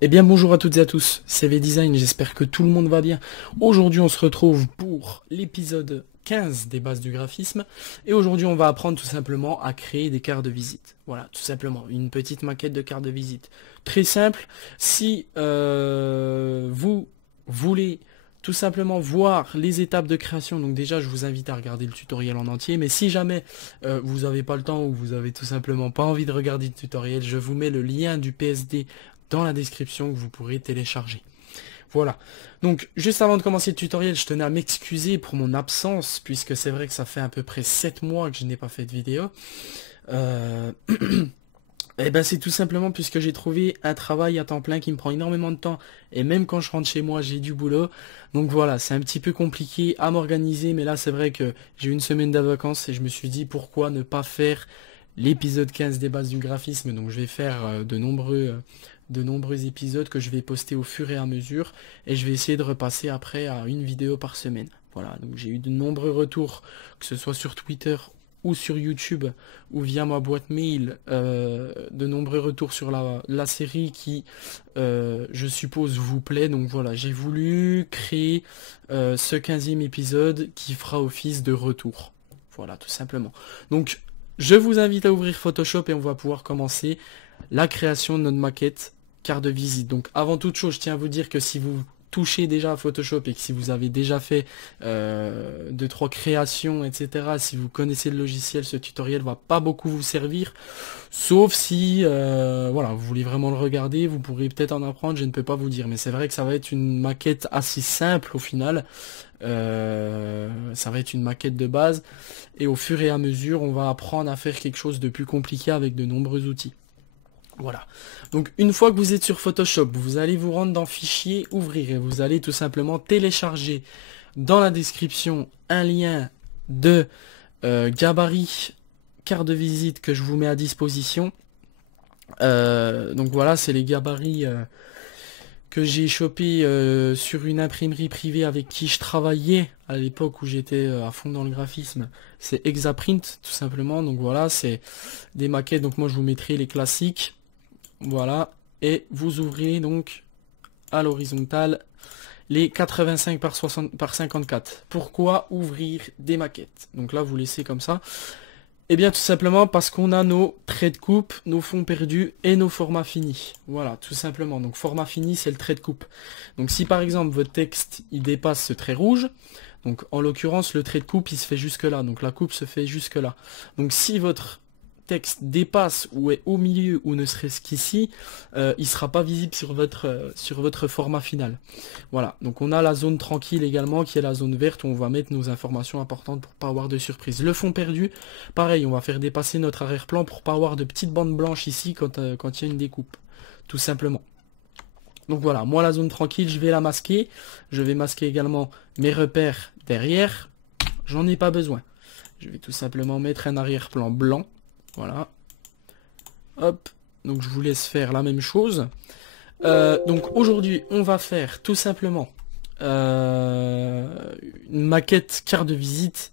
Eh bien bonjour à toutes et à tous, c'est V-Design, j'espère que tout le monde va bien. Aujourd'hui on se retrouve pour l'épisode 15 des bases du graphisme. Et aujourd'hui on va apprendre tout simplement à créer des cartes de visite. Voilà, tout simplement, une petite maquette de carte de visite. Très simple, si vous voulez tout simplement voir les étapes de création, donc déjà je vous invite à regarder le tutoriel en entier, mais si jamais vous n'avez pas le temps ou vous avez tout simplement pas envie de regarder le tutoriel, je vous mets le lien du PSD dans la description que vous pourrez télécharger. Voilà. Donc, juste avant de commencer le tutoriel, je tenais à m'excuser pour mon absence, puisque c'est vrai que ça fait à peu près 7 mois que je n'ai pas fait de vidéo. Et ben c'est tout simplement puisque j'ai trouvé un travail à temps plein qui me prend énormément de temps, et même quand je rentre chez moi, j'ai du boulot. Donc voilà, c'est un petit peu compliqué à m'organiser, mais là c'est vrai que j'ai eu une semaine de vacances et je me suis dit pourquoi ne pas faire l'épisode 15 des bases du graphisme. Donc je vais faire de nombreux épisodes que je vais poster au fur et à mesure, et je vais essayer de repasser après à une vidéo par semaine. Voilà, donc j'ai eu de nombreux retours, que ce soit sur Twitter ou sur YouTube ou via ma boîte mail, de nombreux retours sur la série qui, je suppose, vous plaît. Donc voilà, j'ai voulu créer ce 15e épisode qui fera office de retour. Voilà, tout simplement. Donc, je vous invite à ouvrir Photoshop et on va pouvoir commencer la création de notre maquette carte de visite. Donc avant toute chose, je tiens à vous dire que si vous touchez déjà à Photoshop et que si vous avez déjà fait 2-3 créations, etc., si vous connaissez le logiciel, ce tutoriel va pas beaucoup vous servir, sauf si voilà, vous voulez vraiment le regarder, vous pourrez peut-être en apprendre, je ne peux pas vous dire, mais c'est vrai que ça va être une maquette assez simple au final. Ça va être une maquette de base, et au fur et à mesure on va apprendre à faire quelque chose de plus compliqué avec de nombreux outils. Voilà. Donc une fois que vous êtes sur Photoshop, vous allez vous rendre dans Fichier, Ouvrir, et vous allez tout simplement télécharger dans la description un lien de gabarit carte de visite que je vous mets à disposition. Donc voilà, c'est les gabarits que j'ai chopé sur une imprimerie privée avec qui je travaillais à l'époque où j'étais à fond dans le graphisme. C'est Exaprint tout simplement. Donc voilà, c'est des maquettes. Donc moi je vous mettrai les classiques. Voilà, et vous ouvrez donc à l'horizontale les 85 par 60 par 54. Pourquoi ouvrir des maquettes? Donc là vous laissez comme ça. Eh bien tout simplement parce qu'on a nos traits de coupe, nos fonds perdus et nos formats finis. Voilà, tout simplement. Donc format fini, c'est le trait de coupe. Donc si par exemple votre texte il dépasse ce trait rouge, donc en l'occurrence le trait de coupe il se fait jusque là, donc la coupe se fait jusque là. Donc si votre texte dépasse ou est au milieu ou ne serait-ce qu'ici, il sera pas visible sur votre format final. Voilà, donc on a la zone tranquille également qui est la zone verte où on va mettre nos informations importantes pour pas avoir de surprise. Le fond perdu, pareil, on va faire dépasser notre arrière-plan pour pas avoir de petites bandes blanches ici quand il y a une découpe, tout simplement. Donc voilà, moi la zone tranquille, je vais la masquer. Je vais masquer également mes repères derrière. J'en ai pas besoin. Je vais tout simplement mettre un arrière-plan blanc. Voilà. Hop. Donc je vous laisse faire la même chose. Donc aujourd'hui, on va faire tout simplement une maquette carte de visite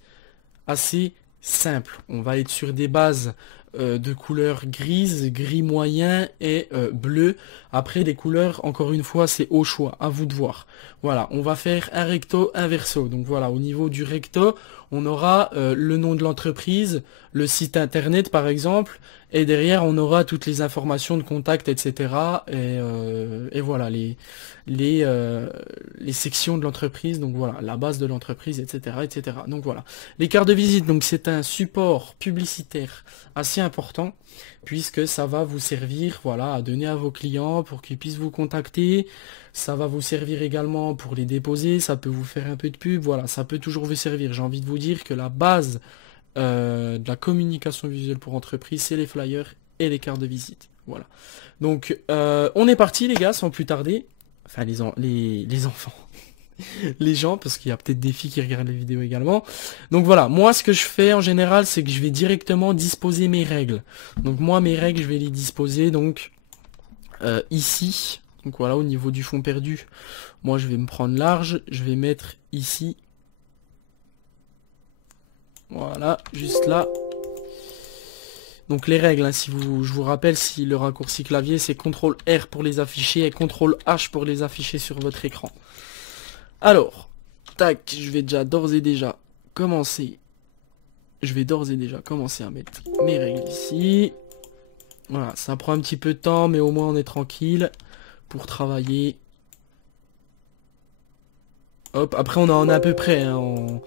assez simple. On va être sur des bases de couleurs grises, gris moyen et bleu. Après des couleurs, encore une fois, c'est au choix, à vous de voir. Voilà, on va faire un recto, un verso. Donc voilà, au niveau du recto, on aura le nom de l'entreprise, le site internet par exemple, et derrière on aura toutes les informations de contact, etc. Et voilà, les sections de l'entreprise, donc voilà, la base de l'entreprise, etc., etc. Donc voilà. Les cartes de visite, donc c'est un support publicitaire assez important, puisque ça va vous servir, voilà, à donner à vos clients pour qu'ils puissent vous contacter. Ça va vous servir également pour les déposer, ça peut vous faire un peu de pub, voilà, ça peut toujours vous servir. J'ai envie de vous dire que la base de la communication visuelle pour entreprise, c'est les flyers et les cartes de visite. Voilà. Donc on est parti les gars, sans plus tarder. Enfin les enfants. Les gens, parce qu'il y a peut-être des filles qui regardent les vidéos également. Donc voilà, moi ce que je fais en général, c'est que je vais directement disposer mes règles. Donc moi mes règles, je vais les disposer donc ici. Donc voilà, au niveau du fond perdu, moi je vais me prendre large, je vais mettre ici. Voilà, juste là. Donc les règles, hein, je vous rappelle, si le raccourci clavier, c'est CTRL R pour les afficher et CTRL H pour les afficher sur votre écran. Alors, tac, je vais d'ores et déjà commencer. Je vais d'ores et déjà commencer à mettre mes règles ici. Voilà, ça prend un petit peu de temps, mais au moins on est tranquille pour travailler. Hop, après on en est à peu près. Hein,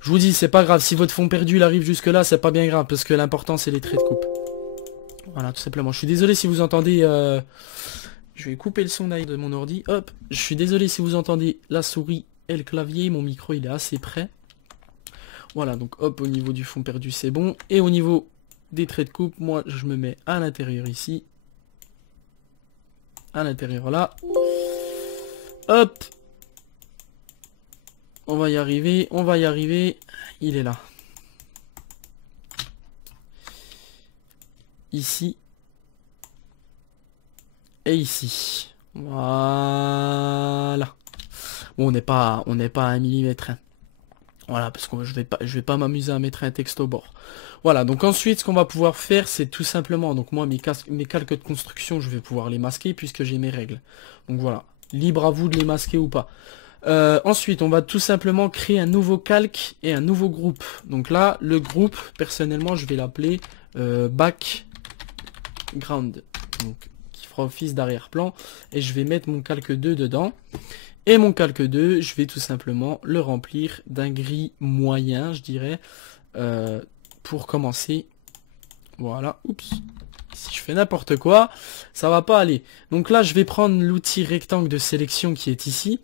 je vous dis, c'est pas grave. Si votre fond perdu il arrive jusque là, c'est pas bien grave, parce que l'important c'est les traits de coupe. Voilà, tout simplement. Je suis désolé si vous entendez... Je vais couper le son d'ailleurs de mon ordi. Hop, je suis désolé si vous entendez la souris et le clavier. Mon micro il est assez près. Voilà, donc hop, au niveau du fond perdu c'est bon. Et au niveau des traits de coupe, moi je me mets à l'intérieur ici. À l'intérieur là. Hop. On va y arriver, on va y arriver. Il est là. Ici. Et ici. Voilà. Bon, on n'est pas à 1 millimètre. Hein. Voilà, parce que je vais pas m'amuser à mettre un texte au bord. Voilà, donc ensuite, ce qu'on va pouvoir faire, c'est tout simplement, donc moi, mes calques de construction, je vais pouvoir les masquer puisque j'ai mes règles. Donc voilà, libre à vous de les masquer ou pas. Ensuite, on va tout simplement créer un nouveau calque et un nouveau groupe. Donc là, le groupe, personnellement, je vais l'appeler background. Donc, qui fera office d'arrière-plan. Et je vais mettre mon calque 2 dedans. Et mon calque 2, je vais tout simplement le remplir d'un gris moyen, je dirais, pour commencer. Voilà, oups. Si je fais n'importe quoi, ça va pas aller. Donc là, je vais prendre l'outil rectangle de sélection qui est ici.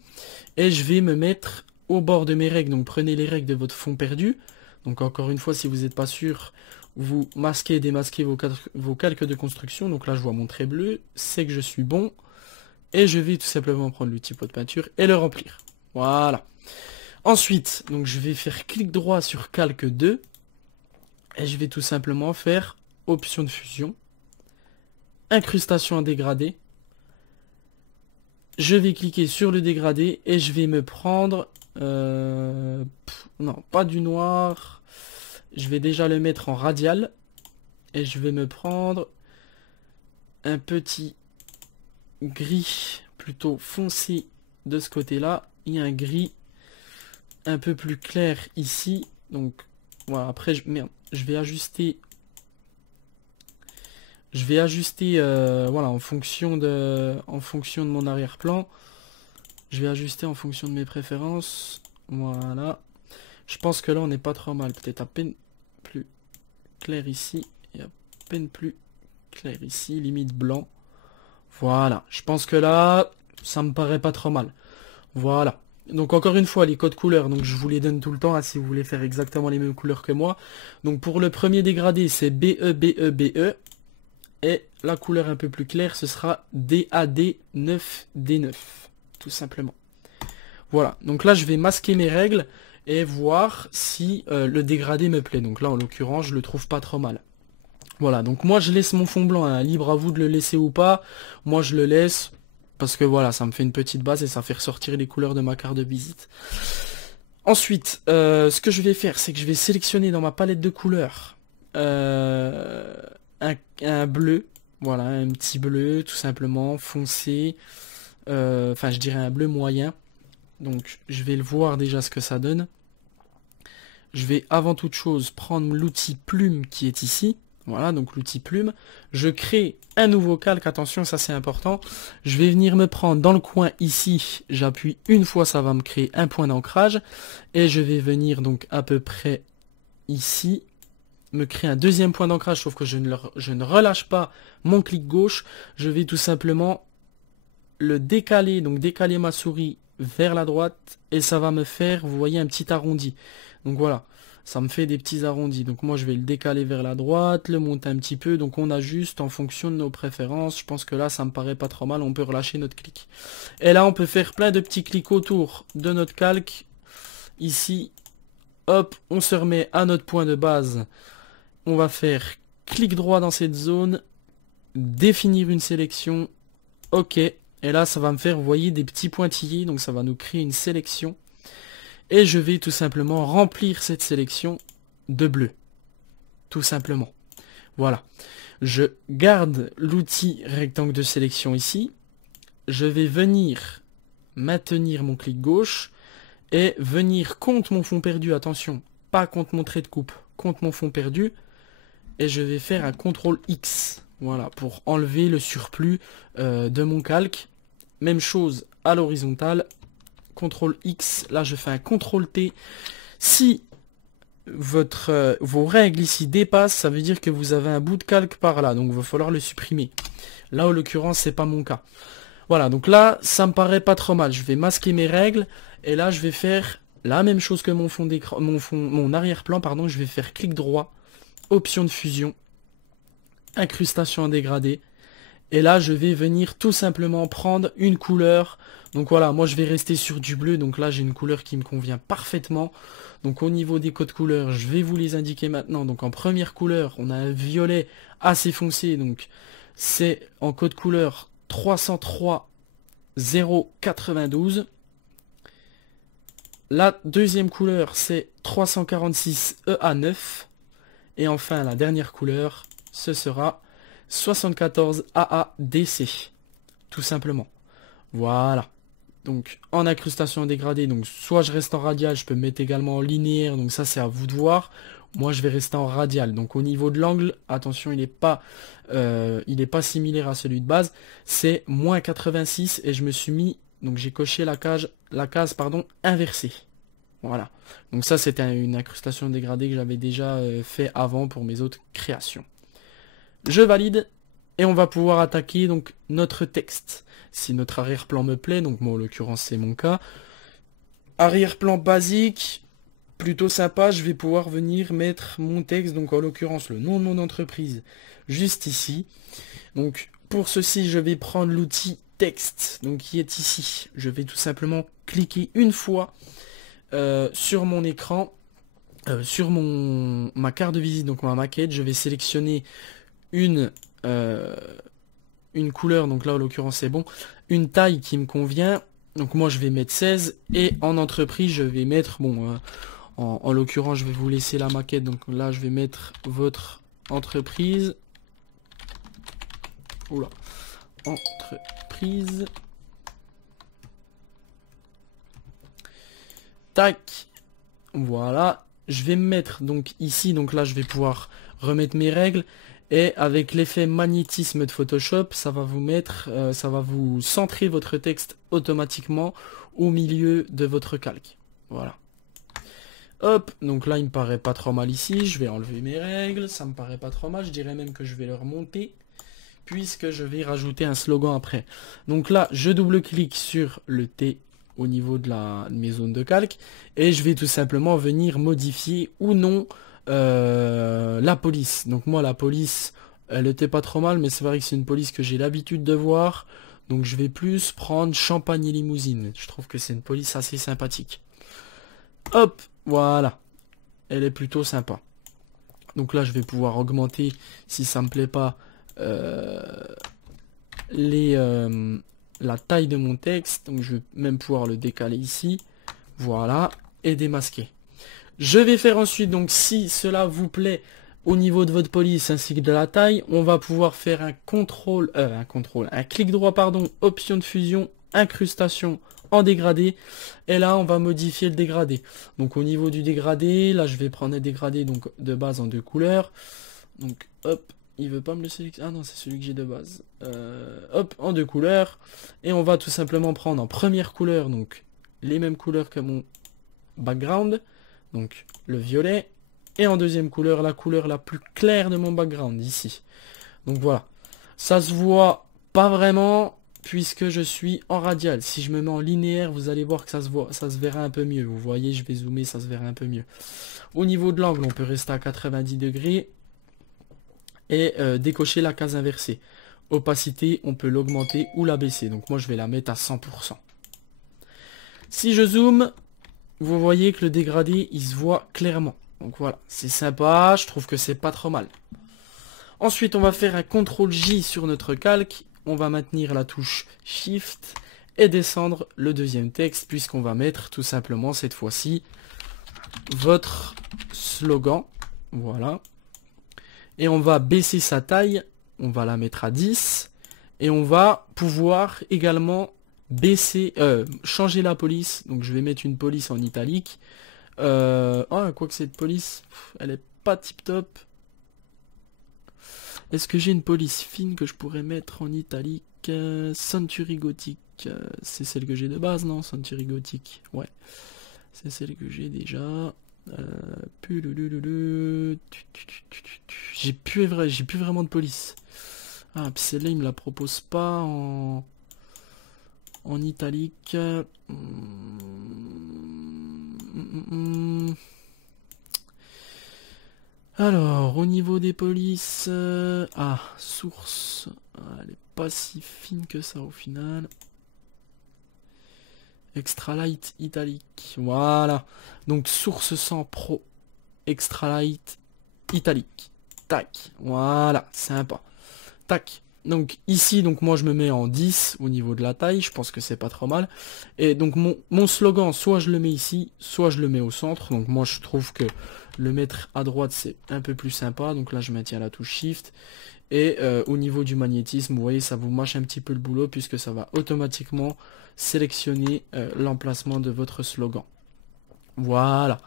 Et je vais me mettre au bord de mes règles. Donc prenez les règles de votre fond perdu. Donc encore une fois, si vous n'êtes pas sûr, vous masquez et démasquez vos calques de construction. Donc là, je vois mon trait bleu, c'est que je suis bon. Et je vais tout simplement prendre l'outil pot de peinture et le remplir. Voilà. Ensuite, donc je vais faire clic droit sur calque 2. Et je vais tout simplement faire option de fusion. Incrustation à dégrader. Je vais cliquer sur le dégradé et je vais me prendre... non, pas du noir. Je vais déjà le mettre en radial. Et je vais me prendre un petit gris plutôt foncé de ce côté-là. Il y a un gris un peu plus clair ici. Donc, voilà. Après, je vais ajuster... voilà, en fonction de mon arrière-plan. Je vais ajuster en fonction de mes préférences. Voilà. Je pense que là, on n'est pas trop mal. Peut-être à peine plus clair ici. Et à peine plus clair ici. Limite blanc. Voilà. Je pense que là, ça me paraît pas trop mal. Voilà. Donc encore une fois, les codes couleurs, donc je vous les donne tout le temps, hein, si vous voulez faire exactement les mêmes couleurs que moi. Donc pour le premier dégradé, c'est BE, BE, BE. Et la couleur un peu plus claire, ce sera DAD 9D9, tout simplement. Voilà, donc là je vais masquer mes règles et voir si le dégradé me plaît. Donc là en l'occurrence, je le trouve pas trop mal. Voilà, donc moi je laisse mon fond blanc, hein, libre à vous de le laisser ou pas. Moi je le laisse parce que voilà, ça me fait une petite base et ça fait ressortir les couleurs de ma carte de visite. Ensuite, ce que je vais faire, c'est que je vais sélectionner dans ma palette de couleurs... un bleu, voilà, un petit bleu tout simplement foncé, enfin je dirais un bleu moyen. Donc je vais le voir déjà ce que ça donne. Je vais avant toute chose prendre l'outil plume qui est ici. Voilà, donc l'outil plume. Je crée un nouveau calque, attention, ça c'est important. Je vais venir me prendre dans le coin ici, j'appuie une fois, ça va me créer un point d'ancrage. Et je vais venir donc à peu près ici, me créer un deuxième point d'ancrage, sauf que je ne relâche pas mon clic gauche. Je vais tout simplement le décaler, donc décaler ma souris vers la droite, et ça va me faire, vous voyez, un petit arrondi. Donc voilà, ça me fait des petits arrondis. Donc moi je vais le décaler vers la droite, le monter un petit peu, donc on ajuste en fonction de nos préférences. Je pense que là ça me paraît pas trop mal, on peut relâcher notre clic. Et là on peut faire plein de petits clics autour de notre calque. Ici, hop, on se remet à notre point de base. On va faire clic droit dans cette zone, définir une sélection, ok, et là ça va me faire, vous voyez, des petits pointillés, donc ça va nous créer une sélection, et je vais tout simplement remplir cette sélection de bleu, tout simplement. Voilà. Je garde l'outil rectangle de sélection ici. Je vais venir maintenir mon clic gauche et venir contre mon fond perdu. Attention, pas contre mon trait de coupe, contre mon fond perdu. Et je vais faire un CTRL X. Voilà, pour enlever le surplus de mon calque. Même chose à l'horizontale. CTRL X. Là, je fais un CTRL T. Si vos règles ici dépassent, ça veut dire que vous avez un bout de calque par là, donc il va falloir le supprimer. Là, en l'occurrence, c'est pas mon cas. Voilà, donc là, ça me paraît pas trop mal. Je vais masquer mes règles, et là, je vais faire la même chose que mon fond d'écran, mon arrière-plan, pardon. Je vais faire clic droit, option de fusion, incrustation en dégradé, et là, je vais venir tout simplement prendre une couleur. Donc voilà, moi, je vais rester sur du bleu, donc là, j'ai une couleur qui me convient parfaitement. Donc au niveau des codes couleurs, je vais vous les indiquer maintenant. Donc en première couleur, on a un violet assez foncé. Donc c'est en code couleur 303 092. La deuxième couleur, c'est 346 EA9. Et enfin, la dernière couleur, ce sera 74 AADC. Tout simplement. Voilà. Donc en incrustation dégradée, donc soit je reste en radial, je peux me mettre également en linéaire, donc ça c'est à vous de voir. Moi je vais rester en radial. Donc au niveau de l'angle, attention, il n'est pas similaire à celui de base. C'est moins 86 et je me suis mis, donc j'ai coché la case inversée. Voilà. Donc ça c'était une incrustation dégradée que j'avais déjà fait avant pour mes autres créations. Je valide. Et on va pouvoir attaquer donc notre texte. Si notre arrière-plan me plaît, donc moi en l'occurrence c'est mon cas. Arrière-plan basique, plutôt sympa, je vais pouvoir venir mettre mon texte, donc en l'occurrence le nom de mon entreprise, juste ici. Donc pour ceci, je vais prendre l'outil texte, donc qui est ici. Je vais tout simplement cliquer une fois sur mon écran, sur ma carte de visite, donc ma maquette. Je vais sélectionner une couleur, donc là en l'occurrence c'est bon, une taille qui me convient, donc moi je vais mettre 16, et en entreprise je vais mettre, bon, en l'occurrence je vais vous laisser la maquette, donc là je vais mettre votre entreprise, oula, entreprise, tac, voilà, je vais me mettre donc ici, donc là je vais pouvoir remettre mes règles. Et avec l'effet magnétisme de Photoshop, ça va vous mettre, ça va vous centrer votre texte automatiquement au milieu de votre calque. Voilà. Hop, donc là il me paraît pas trop mal ici. Je vais enlever mes règles, ça me paraît pas trop mal. Je dirais même que je vais le remonter, puisque je vais rajouter un slogan après. Donc là, je double-clique sur le T au niveau de mes zones de calque. Et je vais tout simplement venir modifier ou non la police. Donc moi la police elle était pas trop mal, mais c'est vrai que c'est une police que j'ai l'habitude de voir, donc je vais plus prendre Champagne et Limousine. Je trouve que c'est une police assez sympathique. Hop, voilà, elle est plutôt sympa. Donc là je vais pouvoir augmenter, si ça me plaît pas, la taille de mon texte. Donc je vais même pouvoir le décaler ici, voilà, et démasquer. Je vais faire ensuite, donc si cela vous plaît, au niveau de votre police ainsi que de la taille, on va pouvoir faire un clic droit, pardon, option de fusion, incrustation en dégradé, et là on va modifier le dégradé. Donc au niveau du dégradé, là je vais prendre un dégradé donc de base en 2 couleurs. Donc hop, il veut pas me le sélectionner, ah non c'est celui que j'ai de base. Hop, en 2 couleurs, et on va tout simplement prendre en première couleur, donc les mêmes couleurs que mon background. Donc le violet, et en deuxième couleur, la couleur la plus claire de mon background, ici. Donc voilà, ça se voit pas vraiment, puisque je suis en radial. Si je me mets en linéaire, vous allez voir que ça se verra un peu mieux. Vous voyez, je vais zoomer, ça se verra un peu mieux. Au niveau de l'angle, on peut rester à 90 degrés, et décocher la case inversée. Opacité, on peut l'augmenter ou la baisser, donc moi je vais la mettre à 100%. Si je zoome, vous voyez que le dégradé, il se voit clairement. Donc voilà, c'est sympa, je trouve que c'est pas trop mal. Ensuite, on va faire un CTRL-J sur notre calque. On va maintenir la touche Shift et descendre le deuxième texte, puisqu'on va mettre tout simplement cette fois-ci votre slogan. Voilà. Et on va baisser sa taille, on va la mettre à 10. Et on va pouvoir également baisser, changer la police. Donc je vais mettre une police en italique. Quoi que cette police, elle est pas tip top. Est-ce que j'ai une police fine que je pourrais mettre en italique? Century Gothic. C'est celle que j'ai de base, non? Century Gothic. Ouais. C'est celle que j'ai déjà. J'ai plus vraiment de police. Ah, puis celle-là, il me la propose pas en italique. Alors, au niveau des polices... source. Elle est pas si fine que ça au final. Extra light italique. Voilà. Donc, source 100 pro. Extra light italique. Tac. Voilà. Sympa. Tac. Donc ici, donc moi je me mets en 10 au niveau de la taille, je pense que c'est pas trop mal. Et donc mon slogan, soit je le mets ici, soit je le mets au centre. Donc moi je trouve que le mettre à droite c'est un peu plus sympa. Donc là je maintiens la touche Shift. Et au niveau du magnétisme, vous voyez, ça vous mâche un petit peu le boulot puisque ça va automatiquement sélectionner l'emplacement de votre slogan. Voilà.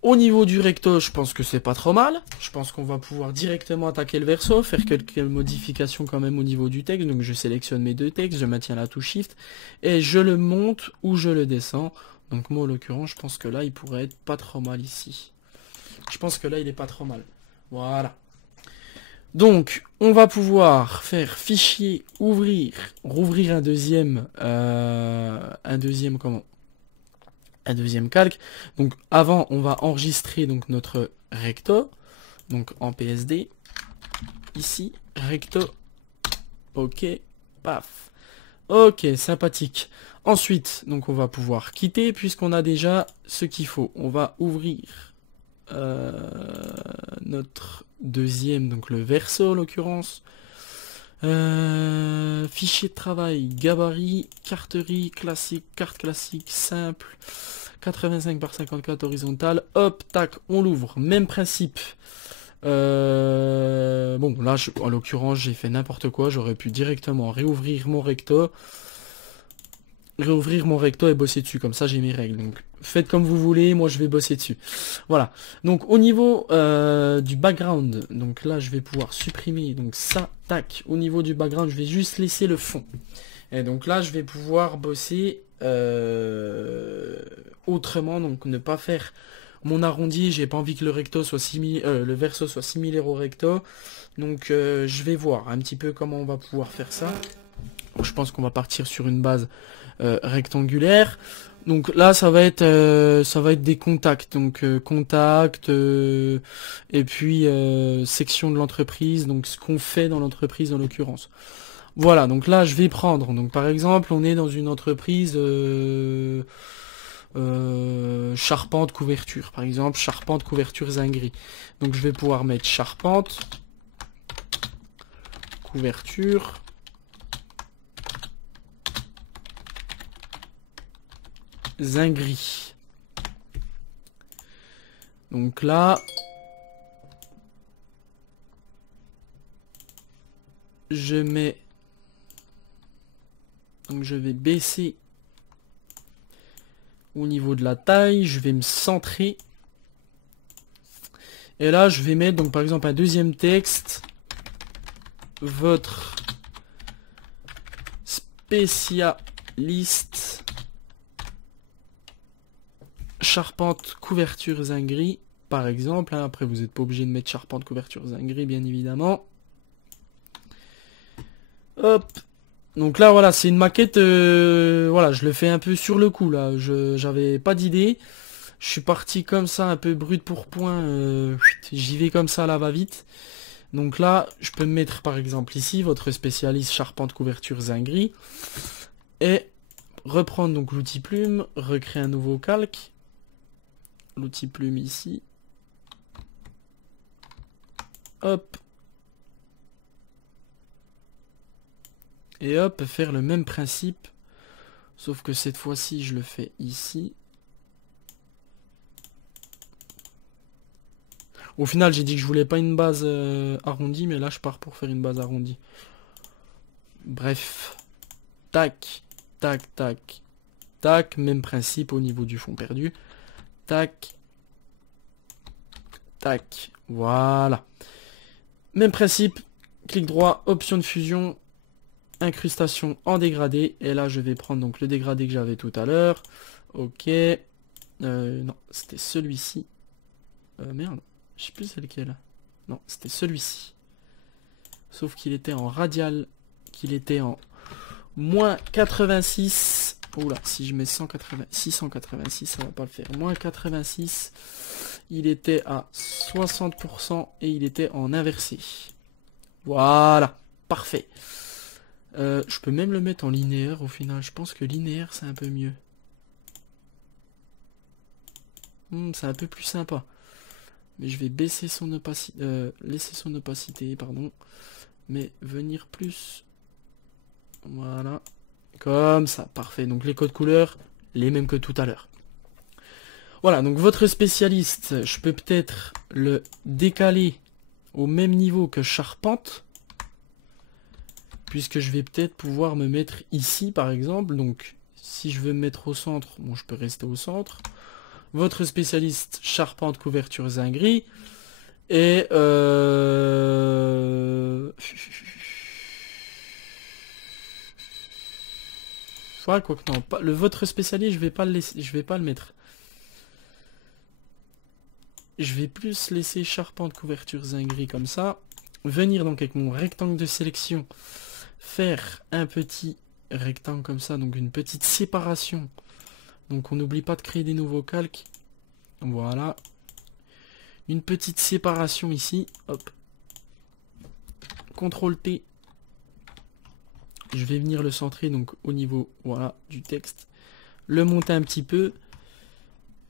Au niveau du recto, je pense que c'est pas trop mal. Je pense qu'on va pouvoir directement attaquer le verso, faire quelques modifications quand même au niveau du texte. Donc je sélectionne mes deux textes, je maintiens la touche Shift et je le monte ou je le descends. Donc moi en l'occurrence, je pense que là il pourrait être pas trop mal ici. Je pense que là il est pas trop mal. Voilà. Donc on va pouvoir faire fichier, ouvrir, rouvrir un deuxième calque. Donc avant on va enregistrer donc notre recto, donc en PSD, ici, recto, ok, paf, ok, sympathique. Ensuite, donc on va pouvoir quitter puisqu'on a déjà ce qu'il faut. On va ouvrir notre deuxième, donc le verso en l'occurrence. Fichier de travail, gabarit, carterie, classique, carte classique, simple, 85 par 54 horizontale, hop, tac, on l'ouvre, même principe. Bon, là, en l'occurrence, j'ai fait n'importe quoi, j'aurais pu directement réouvrir mon recto et bosser dessus, comme ça j'ai mes règles. Donc faites comme vous voulez, moi je vais bosser dessus. Voilà. Donc au niveau du background, donc là je vais pouvoir supprimer donc ça, tac. Au niveau du background, je vais juste laisser le fond. Et donc là je vais pouvoir bosser autrement, donc ne pas faire mon arrondi. J'ai pas envie que le recto soit le verso soit similaire au recto. Donc je vais voir un petit peu comment on va pouvoir faire ça. Donc, je pense qu'on va partir sur une base rectangulaire. Donc là ça va être des contacts, donc contact et puis section de l'entreprise, donc ce qu'on fait dans l'entreprise en l'occurrence. Voilà, donc là je vais prendre, donc par exemple on est dans une entreprise charpente couverture, par exemple charpente couverture Zingri. Donc je vais pouvoir mettre charpente couverture Zingri. Donc là, je mets, donc je vais baisser au niveau de la taille, je vais me centrer. Et là, je vais mettre donc par exemple un deuxième texte. Votre spécialiste charpente couverture Zingri, par exemple. Hein. Après, vous n'êtes pas obligé de mettre charpente couverture Zingri, bien évidemment. Hop. Donc là, voilà, c'est une maquette. Voilà, je le fais un peu sur le coup, là. J'avais pas d'idée. Je suis parti comme ça, un peu brut pour point. J'y vais comme ça, là, va vite. Donc là, je peux me mettre, par exemple, ici, votre spécialiste charpente couverture Zingri. Et reprendre donc l'outil plume, recréer un nouveau calque. L'outil plume ici. Hop. Et hop, faire le même principe. Sauf que cette fois-ci, je le fais ici. Au final, j'ai dit que je voulais pas une base arrondie, mais là, je pars pour faire une base arrondie. Bref. Tac, tac, tac, tac. Même principe au niveau du fond perdu. Tac, tac. Voilà. Même principe. Clic droit, option de fusion. Incrustation en dégradé. Et là, je vais prendre donc le dégradé que j'avais tout à l'heure. Ok. Non, c'était celui-ci. Merde. Je sais plus c'est lequel. Non, c'était celui-ci. Sauf qu'il était en radial. Qu'il était en moins 86. Oula, si je mets 180, 686, ça va pas le faire. Moins 86. Il était à 60% et il était en inversé. Voilà. Parfait. Je peux même le mettre en linéaire au final. Je pense que linéaire, c'est un peu mieux. C'est un peu plus sympa. Mais je vais baisser son opacité, laisser son opacité, pardon. Mais venir plus. Voilà. Comme ça, parfait. Donc les codes couleurs, les mêmes que tout à l'heure. Voilà, donc votre spécialiste, je peux peut-être le décaler au même niveau que Charpente. Puisque je vais peut-être pouvoir me mettre ici, par exemple. Donc, si je veux me mettre au centre, bon, je peux rester au centre. Votre spécialiste, Charpente, couverture, zinguerie. Et ouais, quoi que non, pas, votre spécialiste, je vais pas le laisser, je vais pas le mettre. Je vais plus laisser Charpente, couverture, zinguerie comme ça. Venir donc avec mon rectangle de sélection, faire un petit rectangle comme ça, donc une petite séparation. Donc on n'oublie pas de créer des nouveaux calques. Voilà. Une petite séparation ici. Hop. CTRL T. Je vais venir le centrer donc au niveau voilà, du texte. Le monter un petit peu.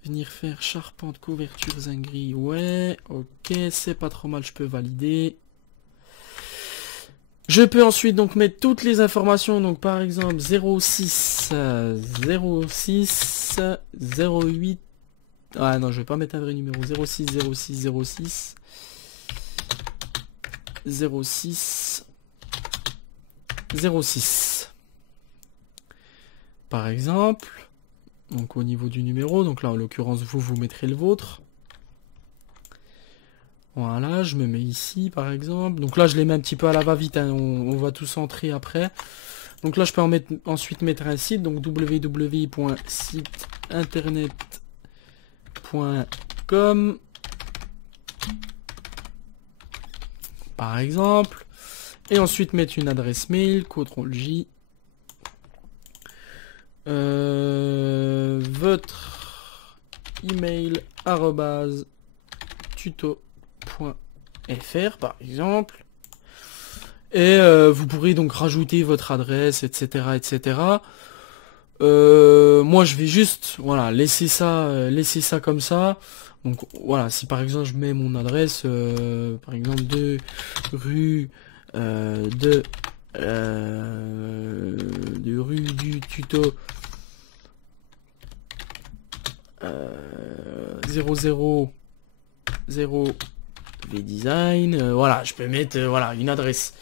Venir faire Charpente, couverture, zinguerie. Ouais, ok, c'est pas trop mal, je peux valider. Je peux ensuite donc mettre toutes les informations, donc par exemple 06, 06, 08. Ah non, je vais pas mettre un vrai numéro. 06, 06, 06. 06. 06. Par exemple. Donc au niveau du numéro, donc là en l'occurrence vous mettrez le vôtre. Voilà, je me mets ici par exemple. Donc là je les mets un petit peu à la va-vite, hein, on va tout centrer après. Donc là je peux ensuite mettre un site, donc www.siteinternet.com par exemple. Et ensuite mettre une adresse mail, CTRL-J. Votre email @tuto.fr par exemple. Et vous pourrez donc rajouter votre adresse, etc. etc. Moi je vais juste voilà laisser ça comme ça. Donc voilà, si par exemple je mets mon adresse par exemple de rue rue du tuto 000 vdesign, voilà, je peux mettre voilà une adresse.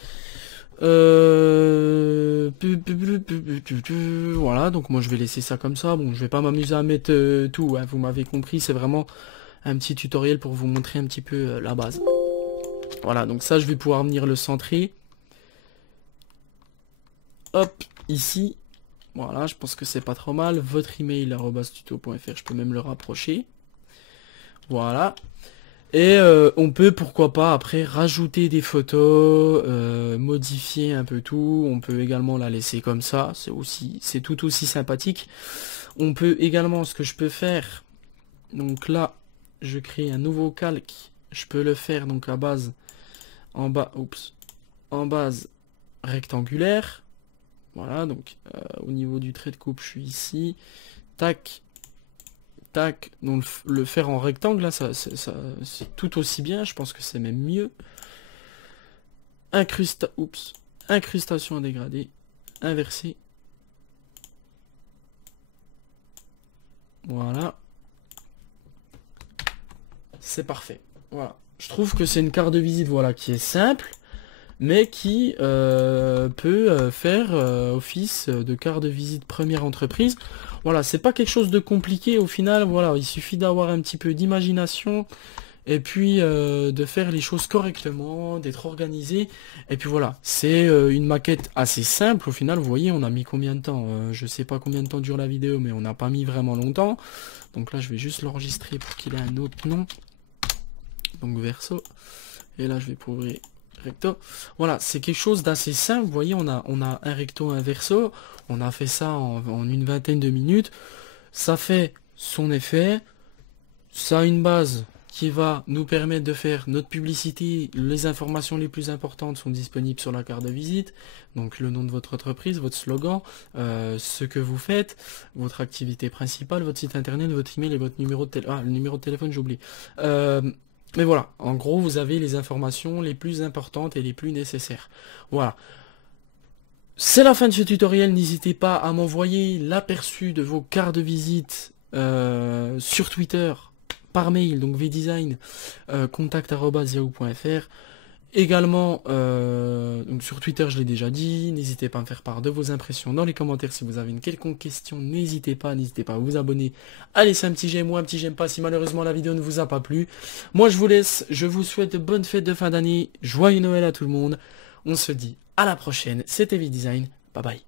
Voilà, donc moi je vais laisser ça comme ça. Bon, je vais pas m'amuser à mettre tout, hein, vous m'avez compris, c'est vraiment un petit tutoriel pour vous montrer un petit peu la base. Voilà, donc ça je vais pouvoir venir le centrer. Hop, ici. Voilà, je pense que c'est pas trop mal. Votre email @tuto.fr, je peux même le rapprocher. Voilà. Et on peut, pourquoi pas, après rajouter des photos, modifier un peu tout. On peut également la laisser comme ça. C'est tout aussi sympathique. On peut également, ce que je peux faire, donc là, je crée un nouveau calque. Je peux le faire donc à base, en base rectangulaire. Voilà, donc au niveau du trait de coupe, je suis ici. Tac. Tac. Donc le faire en rectangle, là, c'est tout aussi bien. Je pense que c'est même mieux. Incrustation à dégrader. Inversé. Voilà. C'est parfait. Voilà. je trouve que c'est une carte de visite, voilà, qui est simple, mais qui peut faire office de carte de visite première entreprise. Voilà, c'est pas quelque chose de compliqué au final, voilà, il suffit d'avoir un petit peu d'imagination et puis de faire les choses correctement, d'être organisé. Et puis voilà, c'est une maquette assez simple au final. Vous voyez, on a mis combien de temps? Je sais pas combien de temps dure la vidéo, mais on n'a pas mis vraiment longtemps. Donc là, je vais juste l'enregistrer pour qu'il ait un autre nom. Donc verso. Et là, je vais pour ouvrir recto. Voilà, c'est quelque chose d'assez simple. Vous voyez, on a un recto, un verso. On a fait ça en une vingtaine de minutes. Ça fait son effet. Ça a une base qui va nous permettre de faire notre publicité. Les informations les plus importantes sont disponibles sur la carte de visite. Donc le nom de votre entreprise, votre slogan, ce que vous faites, votre activité principale, votre site internet, votre email et votre numéro de téléphone. Ah, le numéro de téléphone, j'ai oublié. Mais voilà, en gros, vous avez les informations les plus importantes et les plus nécessaires. Voilà. C'est la fin de ce tutoriel. N'hésitez pas à m'envoyer l'aperçu de vos cartes de visite sur Twitter, par mail, donc vdesign, contact@yahoo.fr. Également, donc sur Twitter, je l'ai déjà dit, n'hésitez pas à me faire part de vos impressions dans les commentaires. Si vous avez une quelconque question, n'hésitez pas à vous abonner, à laisser un petit j'aime ou un petit j'aime pas si malheureusement la vidéo ne vous a pas plu. Moi, je vous laisse, je vous souhaite de bonnes fêtes de fin d'année, joyeux Noël à tout le monde. On se dit à la prochaine, c'était vdesign, bye bye.